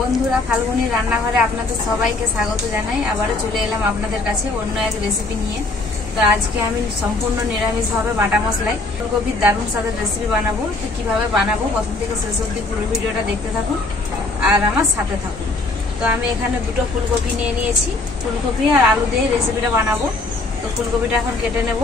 বন্ধুরা, ফাল্গুনি রান্নাঘরে আপনাদের সবাইকে স্বাগত জানাই। আবারও চলে এলাম আপনাদের কাছে অন্য এক রেসিপি নিয়ে। তো আজকে আমি সম্পূর্ণ নিরামিষভাবে বাটা মশলায় ফুলকপির দারুণ স্বাদের রেসিপি বানাবো। তো কিভাবে বানাবো প্রথম থেকে শেষ অবধি পুরো ভিডিওটা দেখতে থাকুন আর আমার সাথে থাকুন। তো আমি এখানে দুটো ফুলকপি নিয়ে নিয়েছি। ফুলকপি আর আলু দিয়ে রেসিপিটা বানাবো। তো ফুলকপিটা এখন কেটে নেব।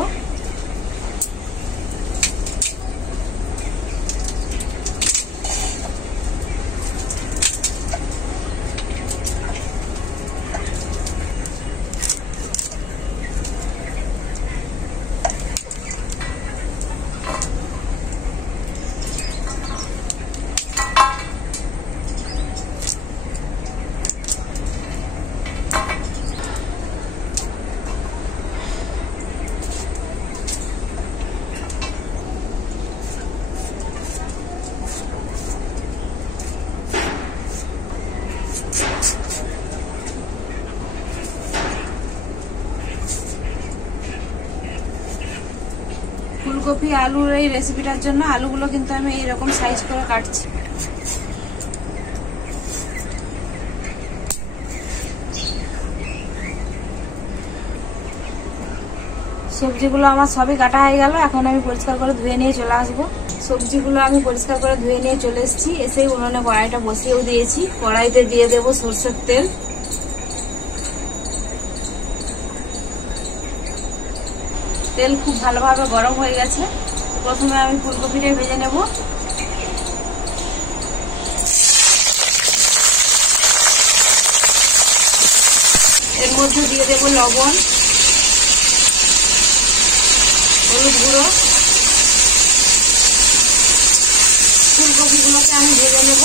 ফুলকপি আলুর এই রেসিপিটার জন্য আলুগুলো কিন্তু আমি এইরকম সাইজ করে কাটছি। সবজিগুলো আমার সবই কাটা হয়ে গেল। এখন আমি পরিষ্কার করে ধুয়ে নিয়ে চলে আসবো। সবজিগুলো আমি পরিষ্কার করে ধুয়ে নিয়ে চলে এসেছি। এসেই উনুনে কড়াইটা বসিয়েও দিয়েছি। কড়াইতে দিয়ে দেবো সরষের তেল। তেল খুব ভালোভাবে গরম হয়ে গেছে। প্রথমে আমি ফুলকপিটা ভেজে নেব। এর মধ্যে দিয়ে দেব লবণ, হলুদ গুঁড়ো। ফুলকপিগুলোকে আমি ভেজে নেব।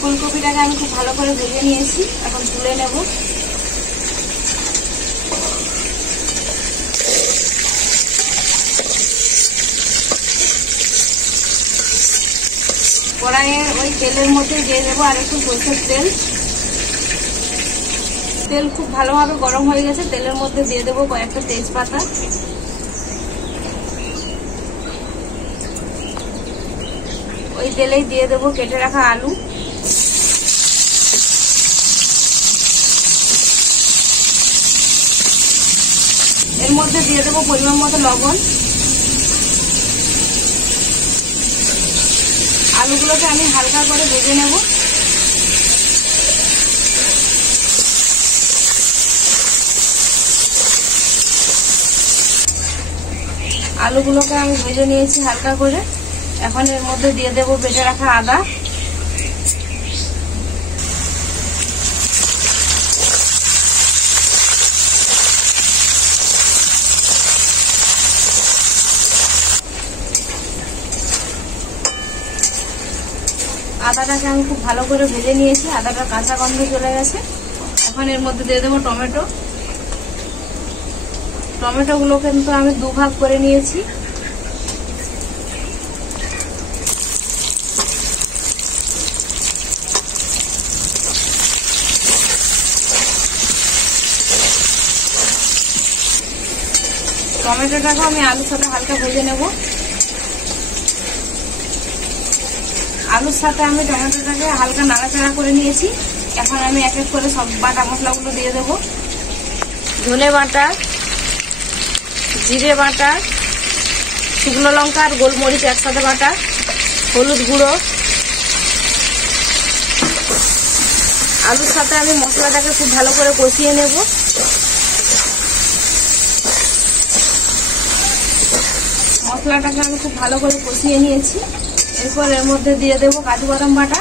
ফুলকপিটাকে আমি খুব ভালো করে ভেজে নিয়েছি। এখন তুলে নেব। কড়াইয়ে ওই তেলের মধ্যে দিয়ে দেবো আর একটু সরষের তেল। তেল খুব ভালোভাবে গরম হয়ে গেছে। তেলের মধ্যে দিয়ে দেবো কয়েকটা তেজপাতা। ওই তেলেই দিয়ে দেবো কেটে রাখা আলু। এর মধ্যে দিয়ে দেবো পরিমাণ মতো লবণ। আলুগুলোকে আমি হালকা করে ভেজে নেব। আলুগুলোকে আমি ভেজে নিয়েছি হালকা করে। এখন এর মধ্যে দিয়ে দেবো বেটে রাখা আদা। আদাটাকে আমি খুব ভালো করে ভেজে নিয়েছি। আদাটা কাঁচা গন্ধ চলে গেছে। এখন এর মধ্যে দিয়ে দেবো টমেটো। টমেটোগুলো কিন্তু আমি দুভাগ করে নিয়েছি। টমেটোটাকে আমি আলুর সাথে হালকা ভেজে নেব। আলুর সাথে আমি টমেটোটাকে হালকা নাড়াচাড়া করে নিয়েছি। এখন আমি এক এক করে সব বাটা মশলাগুলো দিয়ে দেব। ধনে বাটা, জিরে বাটা, শুকনো লঙ্কা আর গোলমরিচ একসাথে বাটা, হলুদ গুঁড়ো। আলুর সাথে আমি মশলাটাকে খুব ভালো করে কষিয়ে নেব। মশলাটাকে আমি খুব ভালো করে কষিয়ে নিয়েছি। এরপর এর মধ্যে দিয়ে দেবো কাজু বাদাম বাটা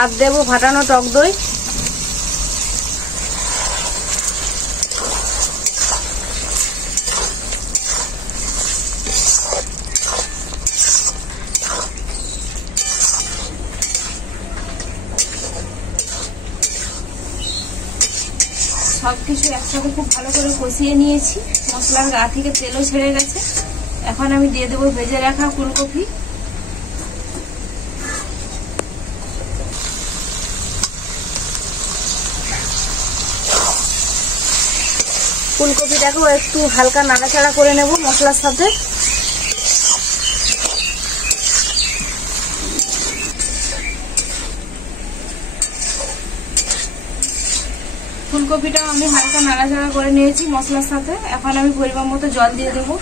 আর দেবো ফাটানো টক দই। সবকিছু একসাথে খুব ভালো করে কষিয়ে নিয়েছি। মশলার গা থেকে তেলও ছেড়ে গেছে। এখন আমি দিয়ে দেবো ভেজে রাখা ফুলকপি। ফুলকপিটাকেও একটু হালকা নাড়াচাড়া করে নেব মশলার সাথে। ফুলকপিটা আমি হালকা নাড়াচাড়া করে নিয়েছি মশলার সাথে। এখন আমি পরিমাণ মতো জল দিয়ে দেবো।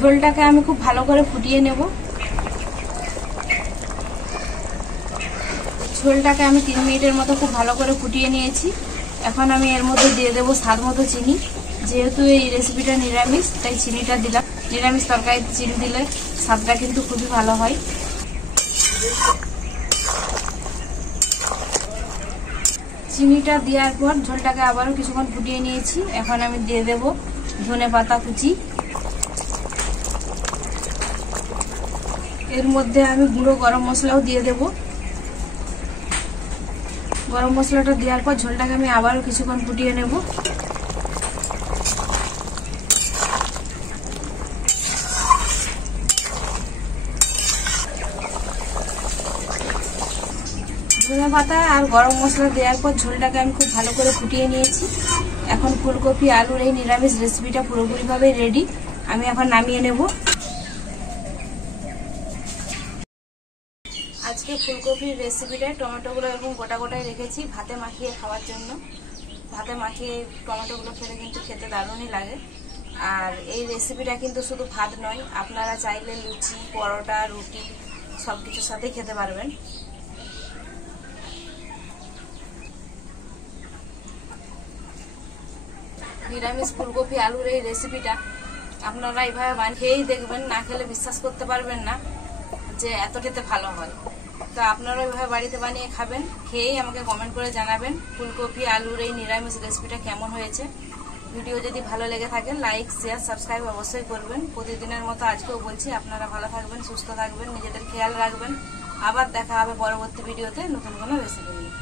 ঝোলটাকে আমি খুব ভালো করে ফুটিয়ে নেব। ঝোলটাকে আমি 3 মিনিটের মতো খুব ভালো করে ফুটিয়ে নিয়েছি। এখন আমি এর মধ্যে দিয়ে দেবো স্বাদ মতো চিনি। যেহেতু এই রেসিপিটা নিরামিষ, তাই চিনিটা দিলাম। নিরামিষ তরকারিতে চিনি দিলে স্বাদটা কিন্তু খুবই ভালো হয়। চিনিটা দেওয়ার পর ঝোলটাকে আবারও কিছুক্ষণ ফুটিয়ে নিয়েছি। এখন আমি দিয়ে দেব ধনেপাতা কুচি। এর মধ্যে আমি গুঁড়ো গরম মশলাও দিয়ে দেব। গরম মশলাটা দেওয়ার পর ঝোলটাকে আমি আবারও কিছুক্ষণ ফুটিয়ে নেব। ধনেপাতা আর গরম মশলা দেওয়ার পর ঝোলটাকে আমি খুব ভালো করে ফুটিয়ে নিয়েছি। এখন ফুলকপি আলুর এই নিরামিষ রেসিপিটা পুরোপুরিভাবে রেডি। আমি এখন নামিয়ে নেব। আজকে ফুলকপির রেসিপিটায় টমেটোগুলো এরকম গোটা গোটায় রেখেছি ভাতে মাখিয়ে খাওয়ার জন্য। ভাতে মাখিয়ে টমেটোগুলো খেলে কিন্তু খেতে দারুণই লাগে। আর এই রেসিপিটা কিন্তু শুধু ভাত নয়, আপনারা চাইলে লুচি, পরোটা, রুটি সবকিছুর সাথেই খেতে পারবেন। নিরামিষ ফুলকপি আলুর এই রেসিপিটা আপনারা এইভাবে খেয়েই দেখবেন, না খেলে বিশ্বাস করতে পারবেন না যে এত খেতে ভালো হয়। তো আপনারা এইভাবে বাড়িতে বানিয়ে খাবেন, খেয়েই আমাকে কমেন্ট করে জানাবেন ফুলকপি আলুর এই নিরামিষ রেসিপিটা কেমন হয়েছে। ভিডিও যদি ভালো লেগে থাকে লাইক, শেয়ার, সাবস্ক্রাইব অবশ্যই করবেন। প্রতিদিনের মতো আজকেও বলছি আপনারা ভালো থাকবেন, সুস্থ থাকবেন, নিজেদের খেয়াল রাখবেন। আবার দেখা হবে পরবর্তী ভিডিওতে নতুন কোনো রেসিপি নিয়ে।